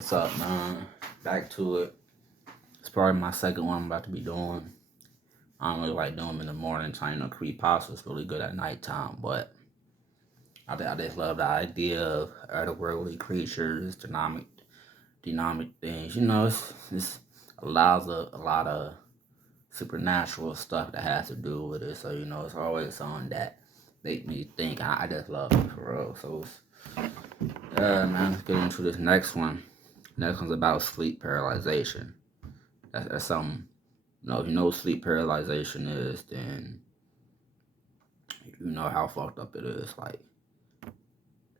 What's up, man? Back to it. It's probably my second one I'm about to be doing. I don't really like doing them in the morning time. Creepypasta is really good at nighttime, but I just love the idea of otherworldly creatures, dynamic things. It's allows a lot of supernatural stuff that has to do with it. So it's always something that make me think. I just love it for real. So man, let's get into this next one. Next one's about sleep paralyzation. That's something. If you know what sleep paralyzation is, then you know how fucked up it is. Like,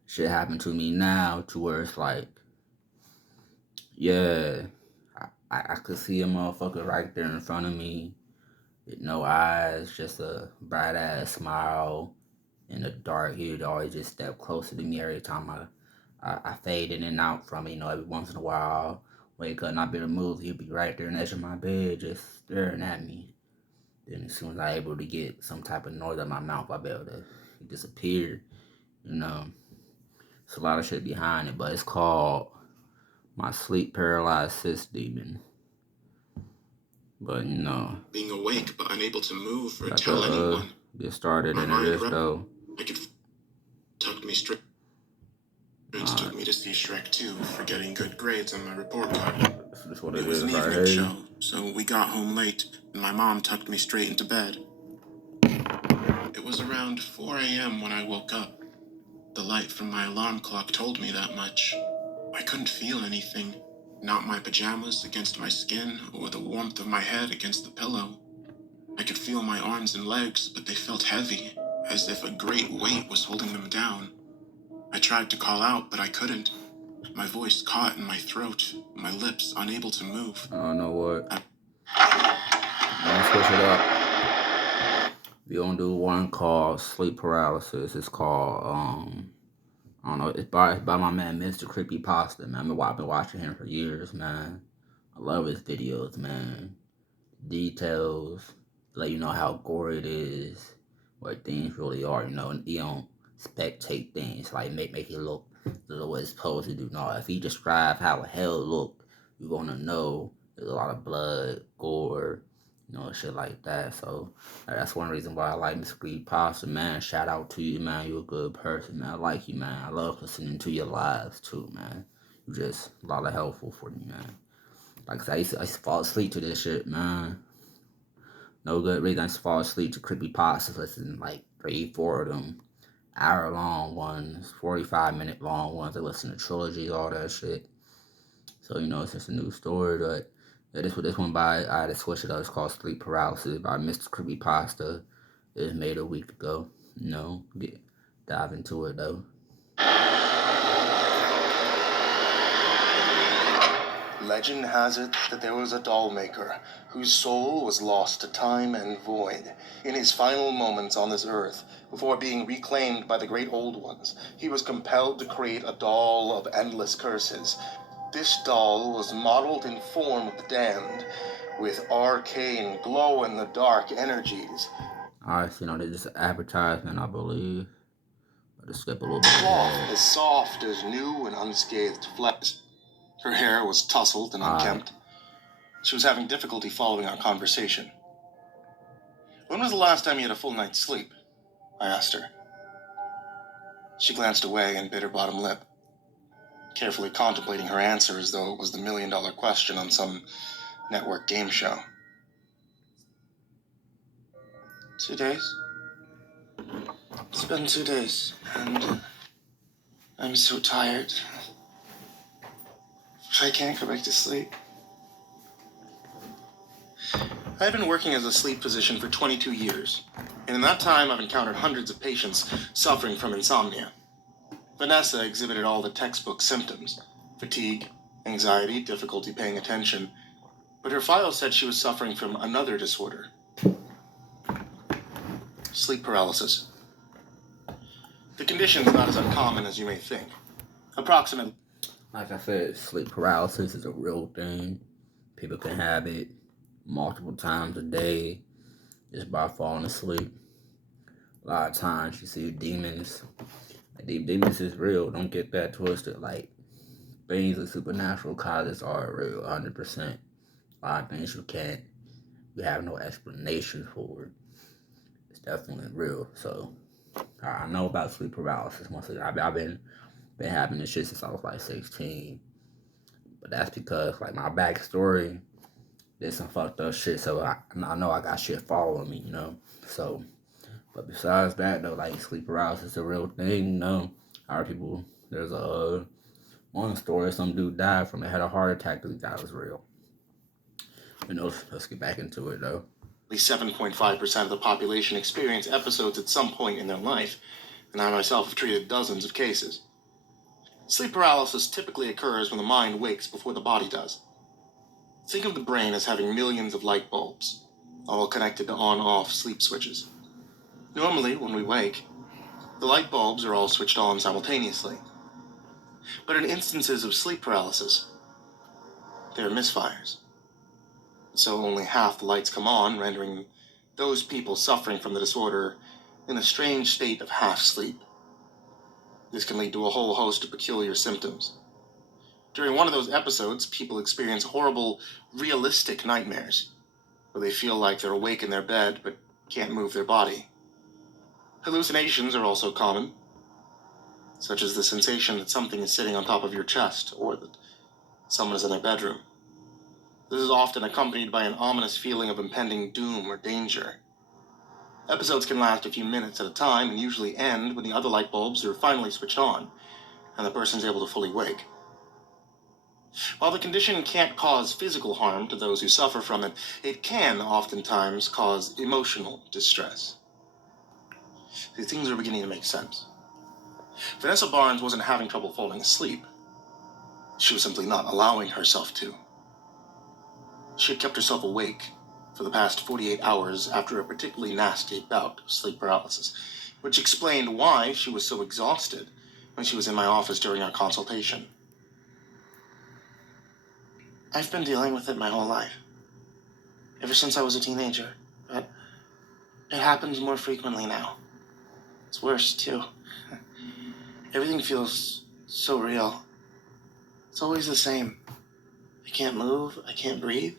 shit happened to me now to where it's like, yeah, I could see a motherfucker right there in front of me with no eyes, just a bright ass smile in the dark. He'd always just step closer to me every time I fade in and out from it. Every once in a while, wake up, not be able to move. He'd be right there in the edge of my bed, just staring at me. Then as soon as I able to get some type of noise out of my mouth, I be able to disappear. You know, it's a lot of shit behind it, but it's called my sleep paralysis demon. But being awake but unable to move or tell anyone. Get started into this though. I could tucked me straight. It took me to see Shrek 2 for getting good grades on my report card. That's what It was an right evening show, so we got home late, and my mom tucked me straight into bed. It was around 4 a.m. when I woke up. The light from my alarm clock told me that much. I couldn't feel anything, not my pajamas against my skin or the warmth of my head against the pillow. I could feel my arms and legs, but they felt heavy, as if a great weight was holding them down. I tried to call out, but I couldn't. My voice caught in my throat, my lips unable to move. I don't know what. Let's switch it up. We're gonna do one called sleep paralysis. It's called I don't know. It's by my man Mr. Creepypasta, man. I've been watching him for years, man. I love his videos, man. Details, let you know how gory it is, what things really are. And he don't spectate things like make it look what it's supposed to do. No, if he describe how hell look, you're gonna know there's a lot of blood, gore, shit like that. So that's one reason why I like Mr. Creepypasta, man. Shout out to you, man. You're a good person, man. I like you, man. I love listening to your lives too, man. You just a lot of helpful for me, man. Like I said, I used to fall asleep to this shit, man. No good reason I used to fall asleep to creepypastas. Listen, like 3, 4 of them. Hour-long ones, 45-minute long ones. I listen to trilogies, all that shit. So, it's just a new story. But yeah, this one by, I had to switch it up. It's called Sleep Paralysis by Mr. Creepypasta. It was made a week ago. Dive into it, though. Legend has it that there was a doll maker whose soul was lost to time and void. In his final moments on this earth, before being reclaimed by the great old ones, he was compelled to create a doll of endless curses. This doll was modeled in form of the damned, with arcane, glow-in-the-dark energies. Alright, so this is an advertisement, I believe. I'll just skip a little bit. Cloth as soft as new and unscathed flesh. Her hair was tousled and unkempt. She was having difficulty following our conversation. When was the last time you had a full night's sleep? I asked her. She glanced away and bit her bottom lip, carefully contemplating her answer as though it was the million-dollar question on some network game show. 2 days? It's been 2 days, and I'm so tired. I can't go back to sleep. I've been working as a sleep physician for 22 years, and in that time I've encountered hundreds of patients suffering from insomnia. Vanessa exhibited all the textbook symptoms: fatigue, anxiety, difficulty paying attention, but her file said she was suffering from another disorder: sleep paralysis. The condition is not as uncommon as you may think. Approximately. Like I said, sleep paralysis is a real thing. People can have it multiple times a day just by falling asleep. A lot of times you see demons. Demons is real. Don't get that twisted. Like, things and supernatural causes are real, 100%. A lot of things you have no explanation for. It's definitely real. So I know about sleep paralysis. Once again, I've been having this shit since I was like 16. But that's because like my backstory did some fucked up shit. So I know I got shit following me, So, but besides that though, like sleep paralysis is a real thing, Our people, there's a one story, some dude died from it, had a heart attack because he thought it was real. Let's get back into it though. At least 7.5% of the population experience episodes at some point in their life, and I myself have treated dozens of cases. Sleep paralysis typically occurs when the mind wakes before the body does. Think of the brain as having millions of light bulbs, all connected to on-off sleep switches. Normally, when we wake, the light bulbs are all switched on simultaneously. But in instances of sleep paralysis, there are misfires. So only half the lights come on, rendering those people suffering from the disorder in a strange state of half-sleep. This can lead to a whole host of peculiar symptoms. During one of those episodes, people experience horrible, realistic nightmares, where they feel like they're awake in their bed but can't move their body. Hallucinations are also common, such as the sensation that something is sitting on top of your chest or that someone is in their bedroom. This is often accompanied by an ominous feeling of impending doom or danger. Episodes can last a few minutes at a time and usually end when the other light bulbs are finally switched on and the person is able to fully wake. While the condition can't cause physical harm to those who suffer from it, it can oftentimes cause emotional distress. See, things are beginning to make sense. Vanessa Barnes wasn't having trouble falling asleep. She was simply not allowing herself to. She had kept herself awake for the past 48 hours after a particularly nasty bout of sleep paralysis, which explained why she was so exhausted when she was in my office during our consultation. I've been dealing with it my whole life, ever since I was a teenager, but it happens more frequently now. It's worse, too. Everything feels so real. It's always the same. I can't move, I can't breathe.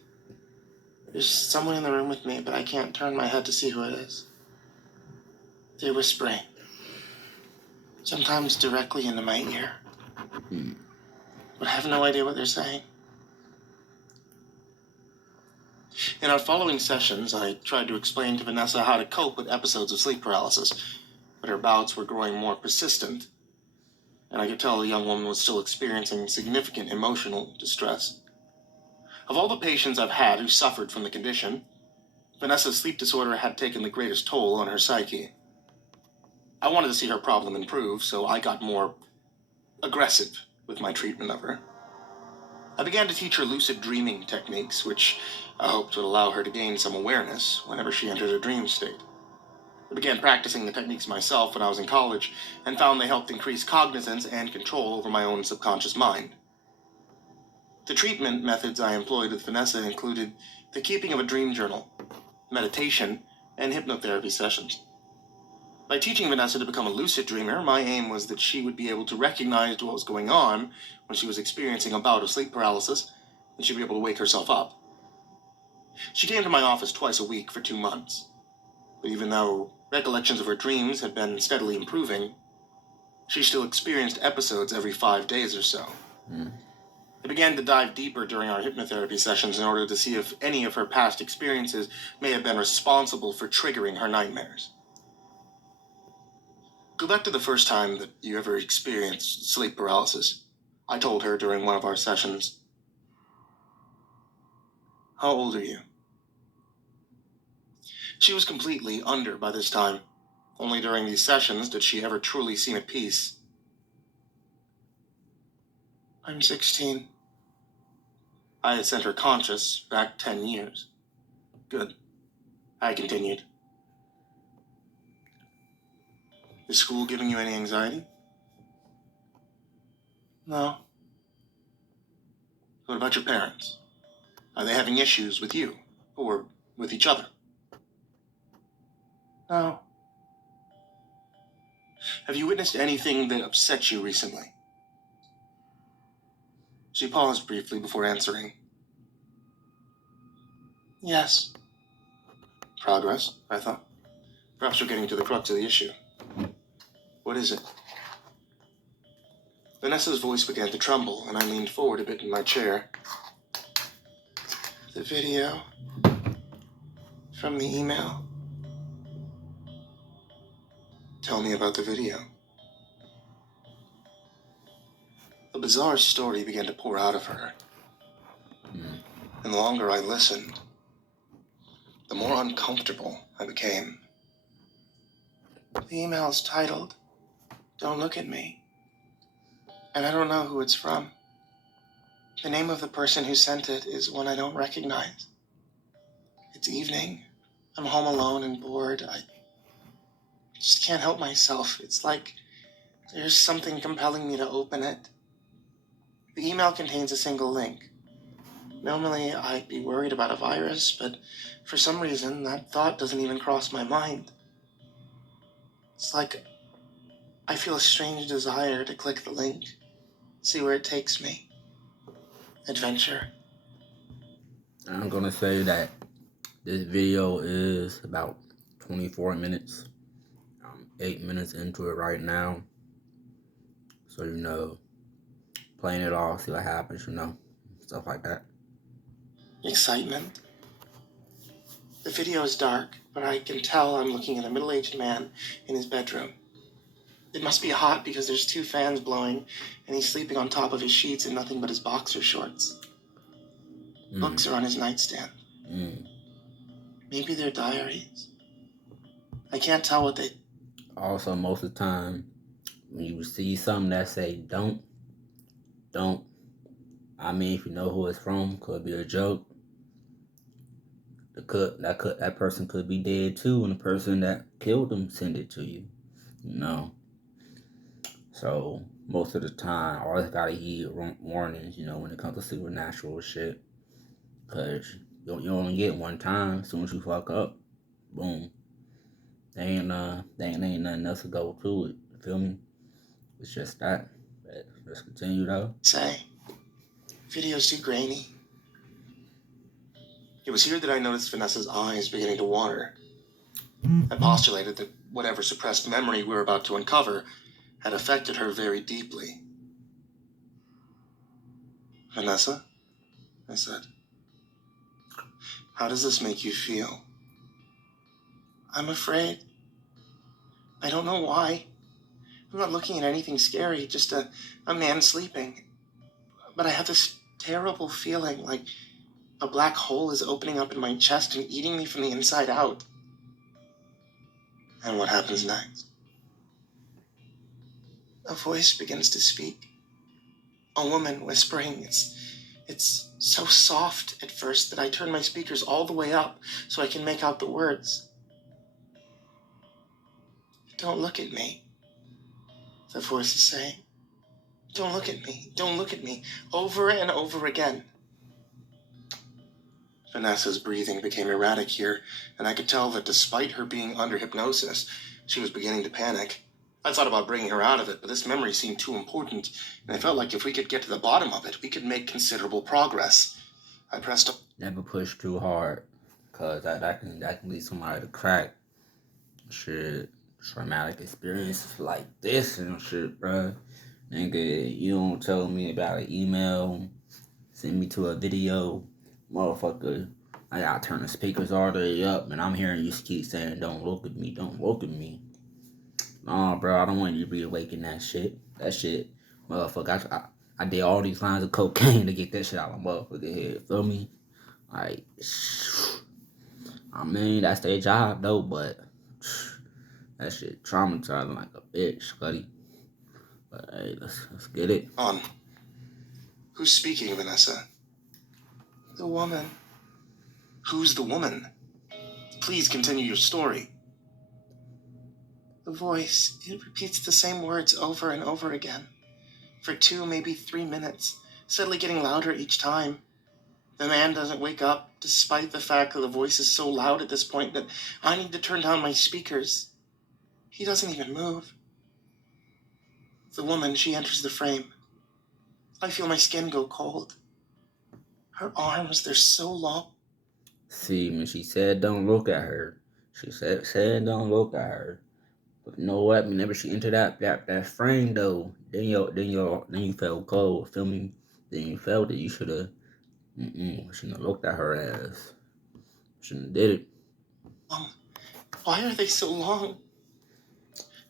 There's someone in the room with me, but I can't turn my head to see who it is. They're whispering, sometimes directly into my ear. But I have no idea what they're saying. In our following sessions, I tried to explain to Vanessa how to cope with episodes of sleep paralysis, but her bouts were growing more persistent, and I could tell the young woman was still experiencing significant emotional distress. Of all the patients I've had who suffered from the condition, Vanessa's sleep disorder had taken the greatest toll on her psyche. I wanted to see her problem improve, so I got more aggressive with my treatment of her. I began to teach her lucid dreaming techniques, which I hoped would allow her to gain some awareness whenever she entered a dream state. I began practicing the techniques myself when I was in college, and found they helped increase cognizance and control over my own subconscious mind. The treatment methods I employed with Vanessa included the keeping of a dream journal, meditation, and hypnotherapy sessions. By teaching Vanessa to become a lucid dreamer, my aim was that she would be able to recognize what was going on when she was experiencing a bout of sleep paralysis, and she'd be able to wake herself up. She came to my office twice a week for 2 months, but even though recollections of her dreams had been steadily improving, she still experienced episodes every 5 days or so. I began to dive deeper during our hypnotherapy sessions in order to see if any of her past experiences may have been responsible for triggering her nightmares. Go back to the first time that you ever experienced sleep paralysis, I told her during one of our sessions. How old are you? She was completely under by this time. Only during these sessions did she ever truly seem at peace. I'm 16. I had sent her conscious back 10 years. Good. I continued. Is school giving you any anxiety? No. What about your parents? Are they having issues with you? Or with each other? No. Have you witnessed anything that upset you recently? She paused briefly before answering. Yes. Progress, I thought. Perhaps we're getting to the crux of the issue. What is it? Vanessa's voice began to tremble, and I leaned forward a bit in my chair. The video from the email. Tell me about the video. A bizarre story began to pour out of her. And the longer I listened, the more uncomfortable I became. The email's titled, "Don't Look at Me." And I don't know who it's from. The name of the person who sent it is one I don't recognize. It's evening. I'm home alone and bored. I just can't help myself. It's like there's something compelling me to open it. The email contains a single link. Normally, I'd be worried about a virus, but for some reason, that thought doesn't even cross my mind. It's like I feel a strange desire to click the link, see where it takes me. Adventure. I'm gonna say that this video is about 24 minutes. I'm 8 minutes into it right now. So, playing it off, see what happens, stuff like that. Excitement. The video is dark, but I can tell I'm looking at a middle-aged man in his bedroom. It must be hot because there's 2 fans blowing, and he's sleeping on top of his sheets in nothing but his boxer shorts. Books are on his nightstand. Maybe they're diaries. I can't tell what they... Also, most of the time, when you see something that say don't, I mean, if you know who it's from, could be a joke. That person could be dead too, and the person that killed them sent it to you. So most of the time, I always gotta heed warnings, when it comes to supernatural shit, cause you only get one time. As soon as you fuck up, boom. There ain't nothing else to go to it. You feel me? It's just that. But let's continue though. Say, video's too grainy. It was here that I noticed Vanessa's eyes beginning to water. I postulated that whatever suppressed memory we were about to uncover had affected her very deeply. Vanessa, I said, how does this make you feel? I'm afraid. I don't know why. I'm not looking at anything scary, just a man sleeping. But I have this terrible feeling like a black hole is opening up in my chest and eating me from the inside out. And what happens next? A voice begins to speak. A woman whispering. It's so soft at first that I turn my speakers all the way up so I can make out the words. Don't look at me, the voice is saying. Don't look at me. Don't look at me. Over and over again. Vanessa's breathing became erratic here, and I could tell that despite her being under hypnosis, she was beginning to panic. I thought about bringing her out of it, but this memory seemed too important, and I felt like if we could get to the bottom of it, we could make considerable progress. I pressed... Never push too hard, cause that can lead somebody to crack. Shit, traumatic experiences like this and shit, bruh. Nigga, you don't tell me about an email, send me to a video, motherfucker. I gotta turn the speakers all the way up, and I'm hearing you keep saying, don't look at me, don't look at me. Nah, bro, I don't want you to reawaken that shit. That shit, motherfucker, I did all these lines of cocaine to get that shit out of my motherfucking head, feel me? Like, I mean, that's their job, though, but that shit traumatizing like a bitch, buddy. But hey, let's get it. On. Who's speaking, Vanessa? The woman. Who's the woman? Please continue your story. The voice, it repeats the same words over and over again. For 2, maybe 3 minutes, steadily getting louder each time. The man doesn't wake up, despite the fact that the voice is so loud at this point that I need to turn down my speakers. He doesn't even move. The woman, she enters the frame. I feel my skin go cold. Her arms, they're so long. See, when she said don't look at her, she said don't look at her. But you know what? Whenever she entered that frame though, then you felt cold. Feel me? Then you felt that you should have. Shouldn't have looked at her ass. Shouldn't have did it. Why are they so long?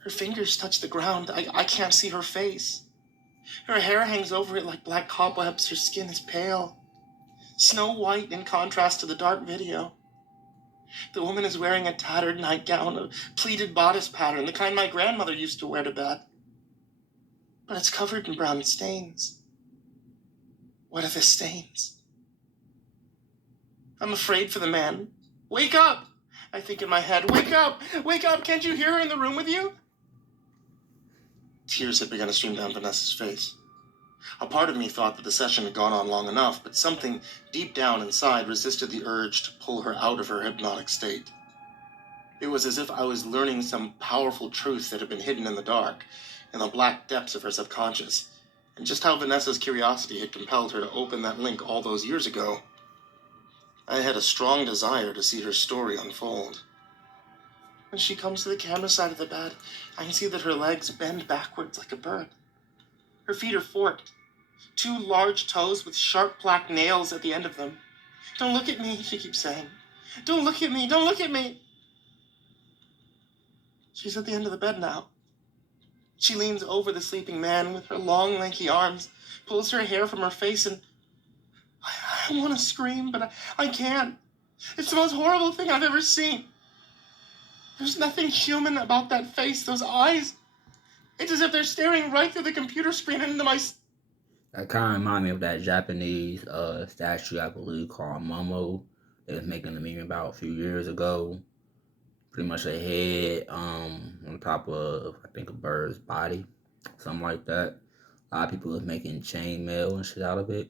Her fingers touch the ground. I can't see her face. Her hair hangs over it like black cobwebs. Her skin is pale, snow white in contrast to the dark video. The woman is wearing a tattered nightgown, a pleated bodice pattern, the kind my grandmother used to wear to bed. But it's covered in brown stains. What are the stains? I'm afraid for the man. Wake up! I think in my head, wake up! Wake up! Can't you hear her in the room with you? Tears had begun to stream down Vanessa's face. A part of me thought that the session had gone on long enough, but something deep down inside resisted the urge to pull her out of her hypnotic state. It was as if I was learning some powerful truth that had been hidden in the dark, in the black depths of her subconscious, and just how Vanessa's curiosity had compelled her to open that link all those years ago. I had a strong desire to see her story unfold. When she comes to the camera side of the bed, I can see that her legs bend backwards like a bird. Her feet are forked, 2 large toes with sharp black nails at the end of them. Don't look at me, she keeps saying. Don't look at me, don't look at me. She's at the end of the bed now. She leans over the sleeping man with her long, lanky arms, pulls her hair from her face, and I want to scream, but I can't. It's the most horrible thing I've ever seen. There's nothing human about that face, those eyes. It's as if they're staring right through the computer screen into my... That kind of reminded me of that Japanese statue, I believe, called Momo. They was making a meme about a few years ago. Pretty much a head on top of, I think, a bird's body. Something like that. A lot of people was making chainmail and shit out of it.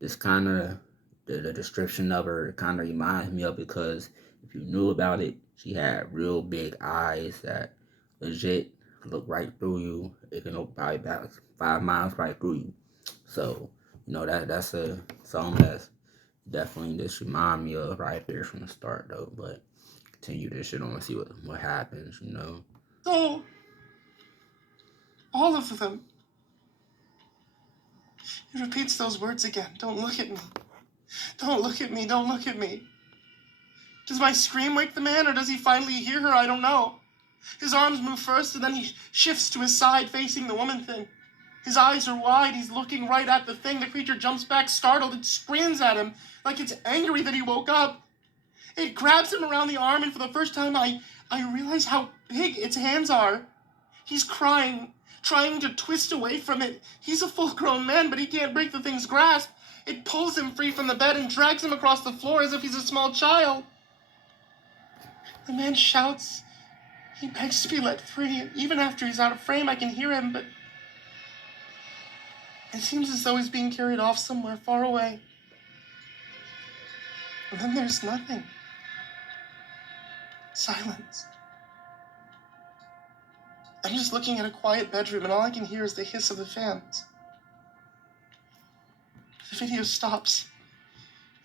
This kind of, the description of her kind of reminds me of, because if you knew about it, she had real big eyes that legit look right through you. It can look probably about 5 miles right through you. So, that's a song that's definitely this remind me of right there from the start though. But continue this shit on and see what happens, Oh, all of them. He repeats those words again. Don't look at me. Don't look at me. Don't look at me. Does my scream wake the man, or does he finally hear her? I don't know. His arms move first, and then he shifts to his side, facing the woman thing. His eyes are wide. He's looking right at the thing. The creature jumps back, startled. It screams at him like it's angry that he woke up. It grabs him around the arm, and for the first time, I realize how big its hands are. He's crying, trying to twist away from it. He's a full-grown man, but he can't break the thing's grasp. It pulls him free from the bed and drags him across the floor as if he's a small child. The man shouts. He begs to be let free. Even after he's out of frame, I can hear him, but it seems as though he's being carried off somewhere far away. And then there's nothing. Silence. I'm just looking at a quiet bedroom, and all I can hear is the hiss of the fans. The video stops,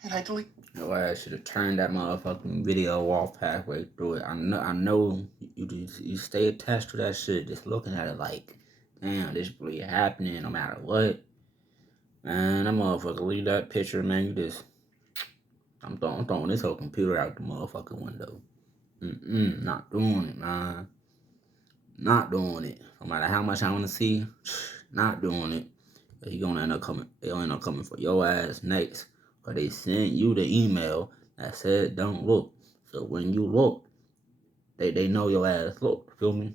and I delete. I should have turned that motherfucking video off halfway through it. I know you stay attached to that shit, just looking at it like, damn, this really happening no matter what. Man, that motherfucker, leave that picture, man. I'm throwing this whole computer out the motherfucking window. Not doing it, man. Not doing it. No matter how much I want to see, not doing it. They'll end up coming for your ass next. Or they send you the email that said don't look. So when you look, they know your ass looked. Feel me?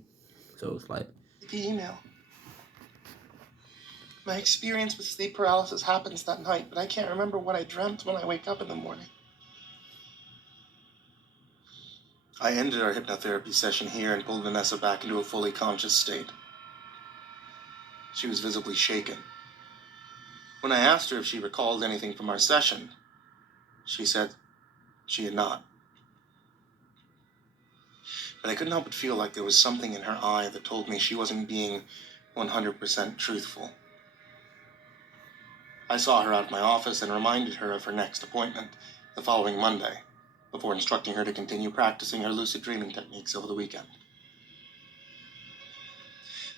So it's like the email. My experience with sleep paralysis happens that night, but I can't remember what I dreamt when I wake up in the morning. I ended our hypnotherapy session here and pulled Vanessa back into a fully conscious state. She was visibly shaken. When I asked her if she recalled anything from our session, she said she had not. But I couldn't help but feel like there was something in her eye that told me she wasn't being 100% truthful. I saw her out of my office and reminded her of her next appointment, the following Monday, before instructing her to continue practicing her lucid dreaming techniques over the weekend.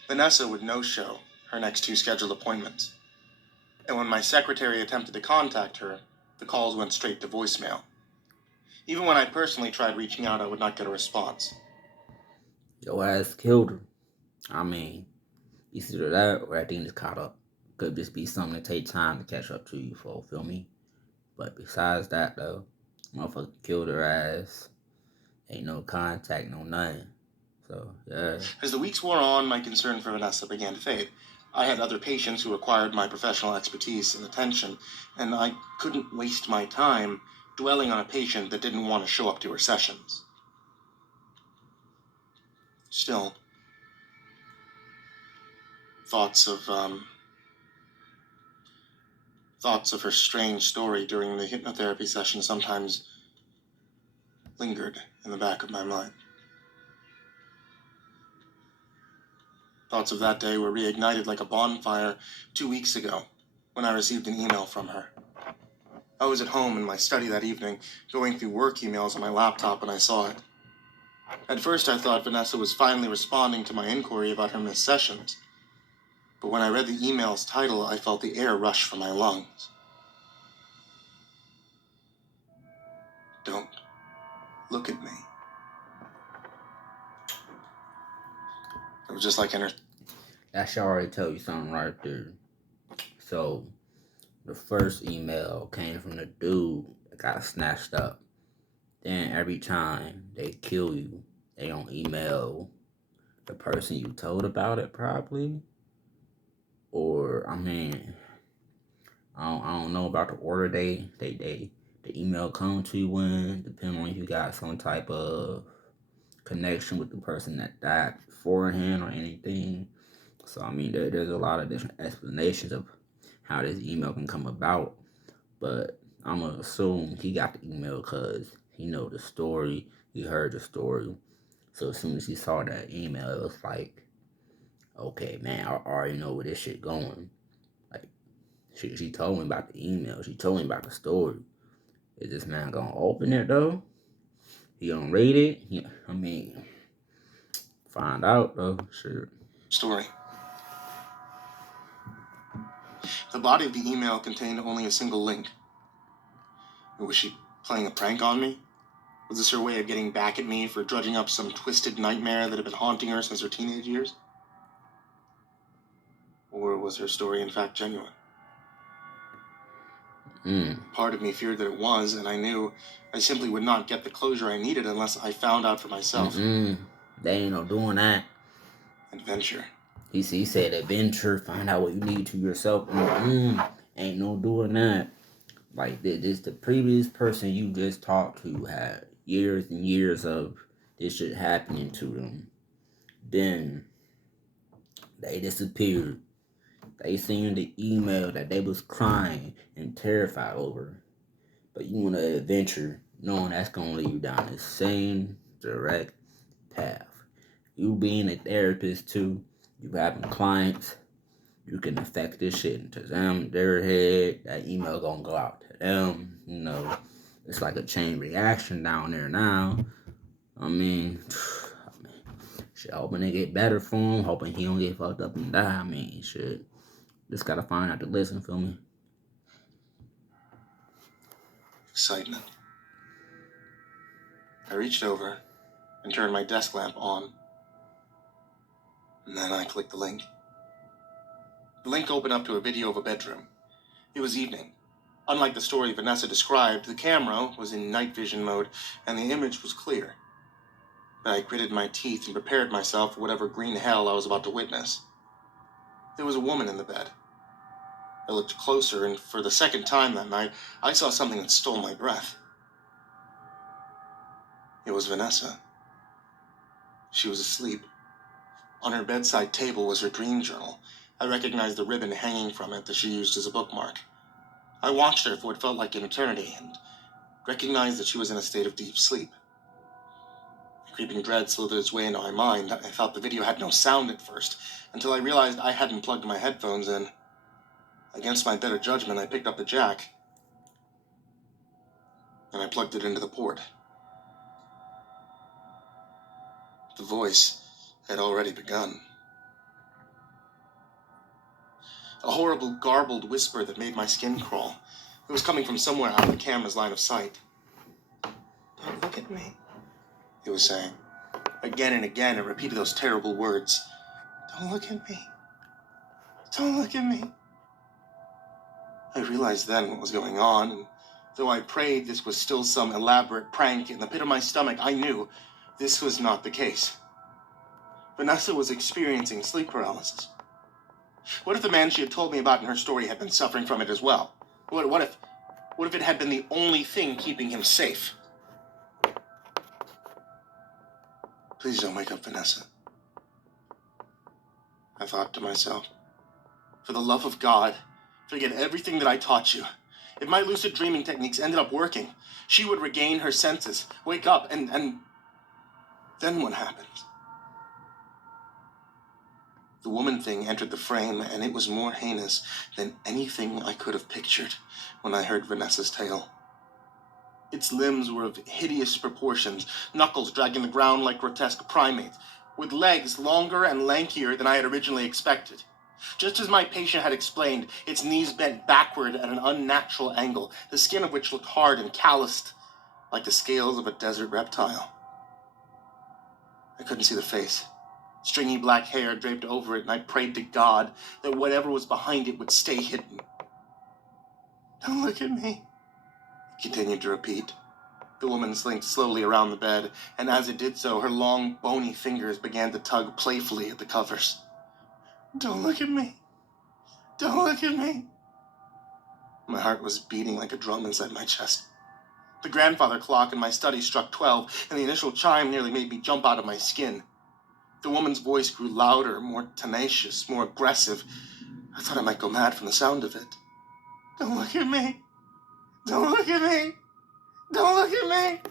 Vanessa would no-show her next 2 scheduled appointments, and when my secretary attempted to contact her, the calls went straight to voicemail. Even when I personally tried reaching out, I would not get a response. Your ass killed her. I mean, it's either that or that thing is caught up. Could just be something to take time to catch up to you for, feel me? But besides that, though, motherfucker killed her ass. Ain't no contact, no nothing. So, yeah. As the weeks wore on, my concern for Vanessa began to fade. I had other patients who required my professional expertise and attention, and I couldn't waste my time dwelling on a patient that didn't want to show up to her sessions. Still, thoughts of her strange story during the hypnotherapy session sometimes lingered in the back of my mind. Thoughts of that day were reignited like a bonfire 2 weeks ago when I received an email from her. I was at home in my study that evening, going through work emails on my laptop when I saw it. At first I thought Vanessa was finally responding to my inquiry about her missed sessions. But when I read the email's title, I felt the air rush from my lungs. Don't look at me. It was just like That should already tell you something right there. So, the first email came from the dude that got snatched up. Then every time they kill you, they don't email the person you told about it, probably. Or, I mean, I don't know about the order the email come to you in, depending on if you got some type of connection with the person that died beforehand or anything. So, I mean, there's a lot of different explanations of how this email can come about. But I'm going to assume he got the email because he know the story. He heard the story. So, as soon as he saw that email, it was like, okay, man, I already know where this shit going. Like, she told me about the email. She told me about the story. Is this man going to open it, though? He going to read it? I mean, find out, though. Sure. story. The body of the email contained only a single link. Was she playing a prank on me? Was this her way of getting back at me for drudging up some twisted nightmare that had been haunting her since her teenage years? Or was her story in fact genuine? Part of me feared that it was, and I knew I simply would not get the closure I needed unless I found out for myself. They ain't no doing that. Adventure. He said adventure, find out what you need to yourself. Ain't no doing that. Like, this the previous person you just talked to had years and years of this shit happening to them. Then they disappeared. They seen the email that they was crying and terrified over. But you want to adventure knowing that's going to lead you down the same direct path. You being a therapist too, you having clients, you can affect this shit into them, their head. That email gonna go out to them. You know, it's like a chain reaction down there now. I mean, shit, hoping they get better for him, hoping he don't get fucked up and die. I mean, shit, just gotta find out to listen, feel me? Excitement. I reached over and turned my desk lamp on. And then I clicked the link. The link opened up to a video of a bedroom. It was evening. Unlike the story Vanessa described, the camera was in night vision mode, and the image was clear. I gritted my teeth and prepared myself for whatever green hell I was about to witness. There was a woman in the bed. I looked closer, and for the second time that night, I saw something that stole my breath. It was Vanessa. She was asleep. On her bedside table was her dream journal. I recognized the ribbon hanging from it that she used as a bookmark. I watched her for what felt like an eternity and recognized that she was in a state of deep sleep. A creeping dread slithered its way into my mind. I thought the video had no sound at first, until I realized I hadn't plugged my headphones in. Against my better judgment, I picked up the jack and I plugged it into the port. The voice had already begun. A horrible, garbled whisper that made my skin crawl. It was coming from somewhere out of the camera's line of sight. "Don't look at me," it was saying. Again and again, it repeated those terrible words. "Don't look at me. Don't look at me." I realized then what was going on, and though I prayed this was still some elaborate prank, in the pit of my stomach, I knew this was not the case. Vanessa was experiencing sleep paralysis. What if the man she had told me about in her story had been suffering from it as well? What if it had been the only thing keeping him safe? "Please don't wake up, Vanessa," I thought to myself. "For the love of God, forget everything that I taught you. If my lucid dreaming techniques ended up working, she would regain her senses, wake up, and then what happens?" The woman thing entered the frame, and it was more heinous than anything I could have pictured when I heard Vanessa's tale. Its limbs were of hideous proportions, knuckles dragging the ground like grotesque primates, with legs longer and lankier than I had originally expected. Just as my patient had explained, its knees bent backward at an unnatural angle, the skin of which looked hard and calloused, like the scales of a desert reptile. I couldn't see the face. Stringy black hair draped over it, and I prayed to God that whatever was behind it would stay hidden. "Don't look at me," he continued to repeat. The woman slinked slowly around the bed, and as it did so, her long, bony fingers began to tug playfully at the covers. "Don't look at me. Don't look at me." My heart was beating like a drum inside my chest. The grandfather clock in my study struck 12, and the initial chime nearly made me jump out of my skin. The woman's voice grew louder, more tenacious, more aggressive. I thought I might go mad from the sound of it. "Don't look at me. Don't look at me. Don't look at me."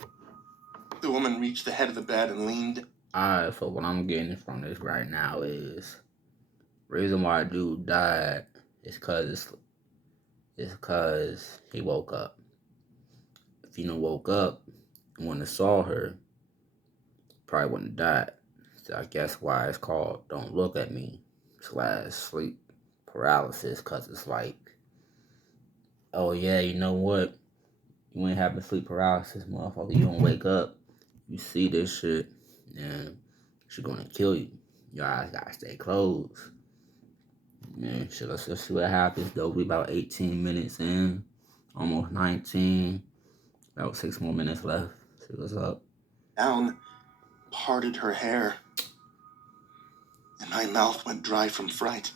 The woman reached the head of the bed and leaned. Alright, so what I'm getting from this right now is reason why dude died is cause he woke up. If he didn't woke up and wouldn't have saw her, probably wouldn't have died. So I guess why it's called "Don't Look at Me" / sleep paralysis, cause it's like, oh yeah, you know what? You ain't having sleep paralysis, motherfucker. You don't wake up, you see this shit, and she's gonna kill you. Your eyes gotta stay closed. Man, shit, let's just see what happens, though. We about 18 minutes in, almost 19. About 6 more minutes left. See what's up. Down, parted her hair, and my mouth went dry from fright.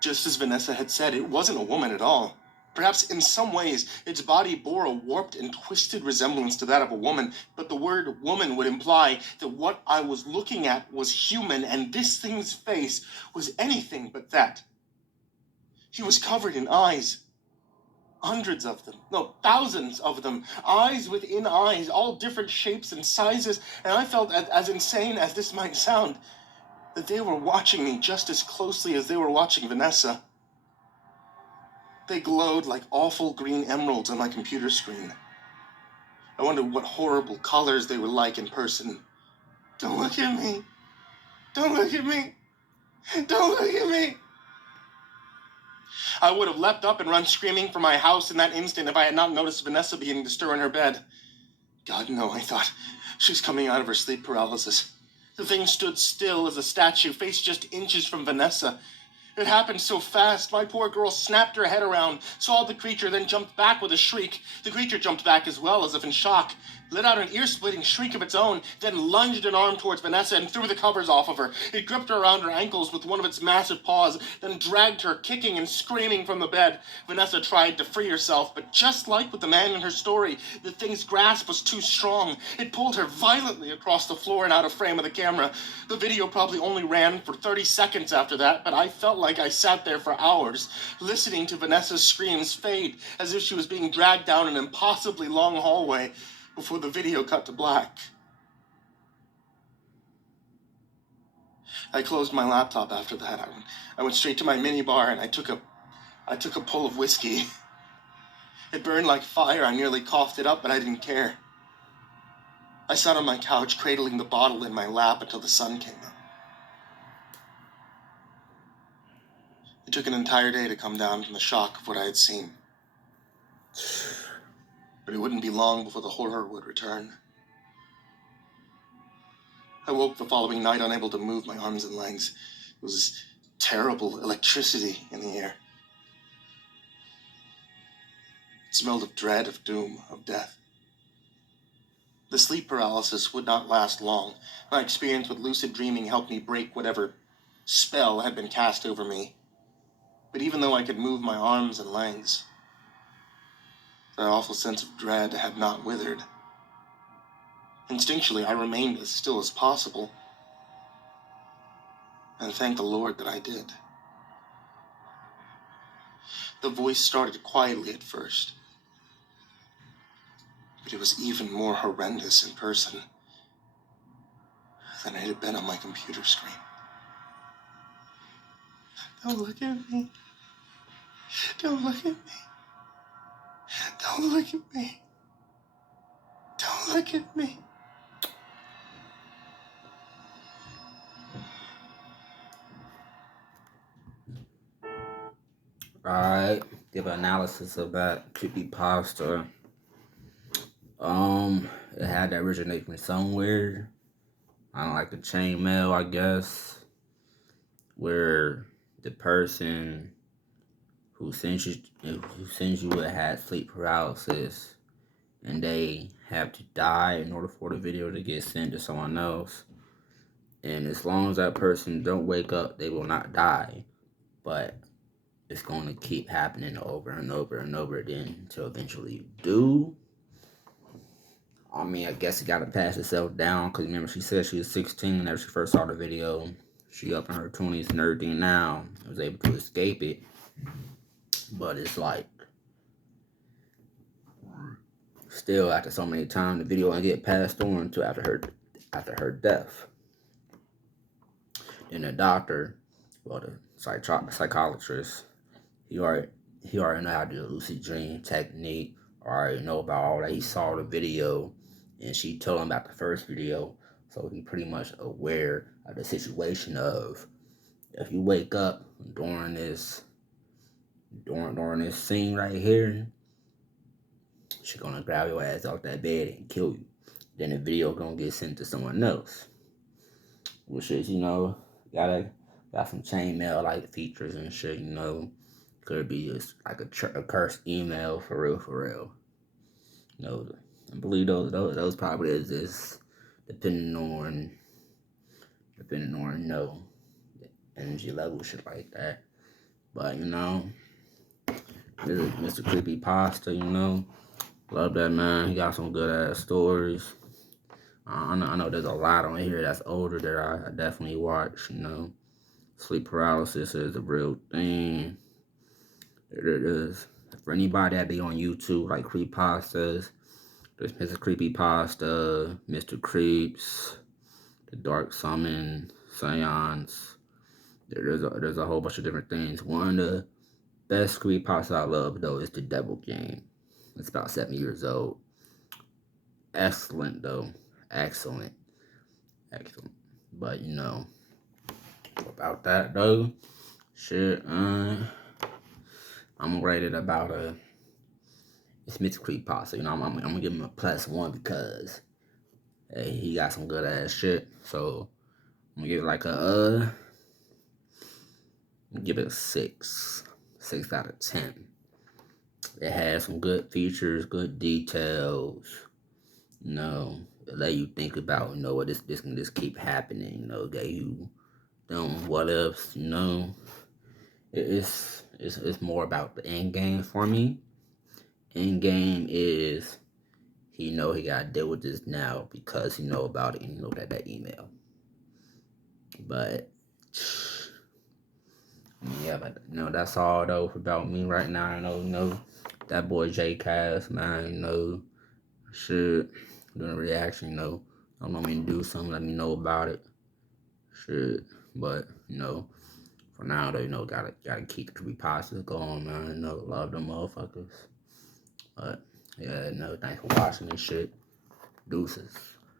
Just as Vanessa had said, it wasn't a woman at all. Perhaps in some ways, its body bore a warped and twisted resemblance to that of a woman, but the word woman would imply that what I was looking at was human, and this thing's face was anything but that. He was covered in eyes. Hundreds of them, no, thousands of them, eyes within eyes, all different shapes and sizes, and I felt, as insane as this might sound, that they were watching me just as closely as they were watching Vanessa. They glowed like awful green emeralds on my computer screen. I wondered what horrible colors they were like in person. "Don't look at me. Don't look at me. Don't look at me." I would have leapt up and run screaming from my house in that instant if I had not noticed Vanessa beginning to stir in her bed. God, no, I thought. She's coming out of her sleep paralysis. The thing stood still as a statue, face just inches from Vanessa. It happened so fast. My poor girl snapped her head around, saw the creature, then jumped back with a shriek. The creature jumped back as well, as if in shock, let out an ear-splitting shriek of its own, then lunged an arm towards Vanessa and threw the covers off of her. It gripped her around her ankles with one of its massive paws, then dragged her, kicking and screaming, from the bed. Vanessa tried to free herself, but just like with the man in her story, the thing's grasp was too strong. It pulled her violently across the floor and out of frame of the camera. The video probably only ran for 30 seconds after that, but I felt like I sat there for hours, listening to Vanessa's screams fade as if she was being dragged down an impossibly long hallway before the video cut to black. I closed my laptop after that. I went straight to my minibar and I took a I took a pull of whiskey. It burned like fire. I nearly coughed it up, but I didn't care. I sat on my couch, cradling the bottle in my lap until the sun came up. It took an entire day to come down from the shock of what I had seen. But it wouldn't be long before the horror would return. I woke the following night unable to move my arms and legs. It was terrible electricity in the air. It smelled of dread, of doom, of death. The sleep paralysis would not last long. My experience with lucid dreaming helped me break whatever spell had been cast over me. But even though I could move my arms and legs, that awful sense of dread had not withered. Instinctually, I remained as still as possible, and thank the Lord that I did. The voice started quietly at first, but it was even more horrendous in person than it had been on my computer screen. Don't look at me. Don't look at me. Don't look at me. Don't look at me. Alright, give an analysis of that creepypasta. It had to originate from somewhere. I don't like the chain mail, I guess, where the person who sends you had sleep paralysis, and they have to die in order for the video to get sent to someone else. And as long as that person don't wake up, they will not die. But it's going to keep happening over and over and over again until eventually you do. I mean, I guess it got to pass itself down, because remember, she said she was 16 whenever she first saw the video. She up in her 20s and everything now. Was able to escape it. But it's like, still after so many times, the video won't get passed on until after her death. Then the doctor, well, the psychologist, he already know how to do the lucid dream technique. Already know about all that. He saw the video, and she told him about the first video, so he pretty much aware of the situation of, if you wake up during this scene right here, she's gonna grab your ass off that bed and kill you. Then the video gonna get sent to someone else, which is, got some chainmail like features and shit. Could be just like a cursed email for real. I believe those probably exist, depending on the energy level, shit like that. But Mr. Creepypasta, love that man. He got some good ass stories. I know there's a lot on here that's older that I definitely watch. Sleep paralysis is a real thing. It is. For anybody that be on YouTube, like creepypastas, there's Mr. Creepypasta, Mr. Creeps, The Dark Summon, Seance. There's a whole bunch of different things. One of the best creepypasta I love, though, is The Devil Game. It's about 7 years old. Excellent, though. Excellent. But, about that, though, shit, I'm rated about it's Mr. Creepypasta. I'm gonna give him a +1 because, hey, he got some good ass shit. So I'm gonna give it like give it a 6 out of 10. It has some good features, good details. It let you think about, what this can just keep happening. Get you what ifs. It's more about the end game for me. End game is he gotta deal with this now because he know about it and that email. But but that's all though about me right now. That boy J Cast, man, shit, doing a reaction, I don't know me to do something, let me know about it. Shit. But, For now, though, you know, gotta keep the creepypasta going, man. You know, love them motherfuckers. But yeah, no, thanks for watching this shit. Deuces.